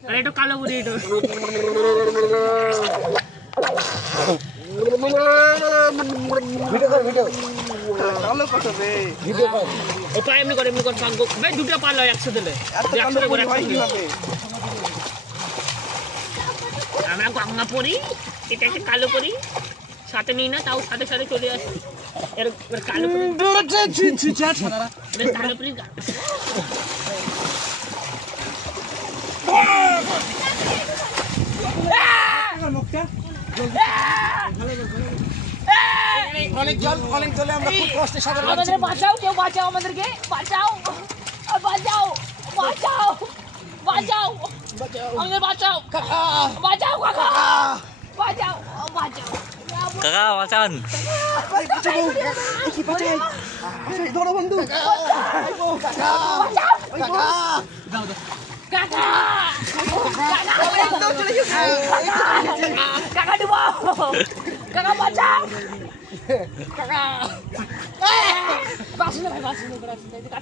আরে এটা কালো বুড়ি এটা ভিডিও কালো কত বে ভিডিও কর ও তো এমনি কর সাঙ্গ ভাই দুটো পারলো একসাথে দিলে এত কালো করে হয় কিভাবে আমরা গঙ্গা পড়ি এটা একটা কালো পড়ি সাথে নিই না তাও সাথে সাথে চলে আসে এর কালো পড়ি কালো পড়ি অনেক জলে আমরা খুব কষ্টে সাগর আমাদের বাঁচাও কেউ বাঁচাও আমাদেরকে বাঁচাও বাঁচাও বাঁচাও বাঁচাও আমাদের বাঁচাও কাকা বাঁচাও কাকা বাঁচাও বাঁচাও কাকা বাঁচান কি বাঁচাই ধরো বন্ধু কাকা কাকা কাকা কাকা ডুবো কাকা বাঁচাও কাকা বাঁচলে ভাই বাঁচলে